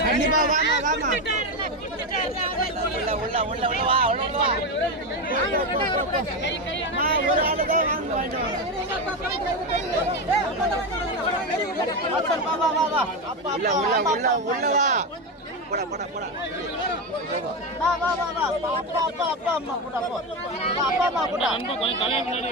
கண்டிப்பா உள்ள உள்ள உள்ள. உள்ள உள்ள உள்ள உள்ள வா போடா போடா போடா வா வா வா வா அப்பா அப்பா அப்பா அம்மா கூட அப்பா அப்பா அம்மா கூட அன்பு கொஞ்சம் தலைய முன்னாடி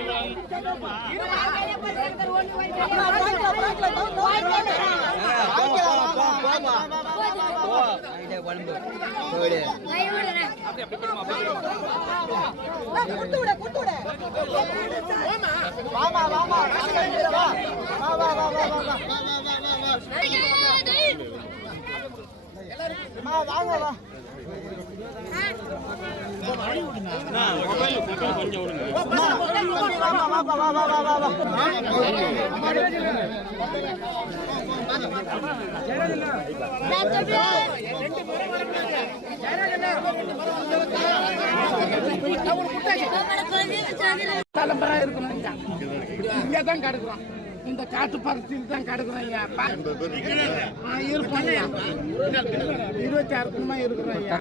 வாமா வாமா வாமா வாமா வாமா வாமா தலைமுறை இருக்கணும் இங்கே தான் கிடக்குறோம். இந்த காட்டு பறத்தில் தான் கிடக்குறோம் ஐயா. ஐயா. இருபத்தி ஆறு குடும்பம் இருக்கிறோம் ஐயா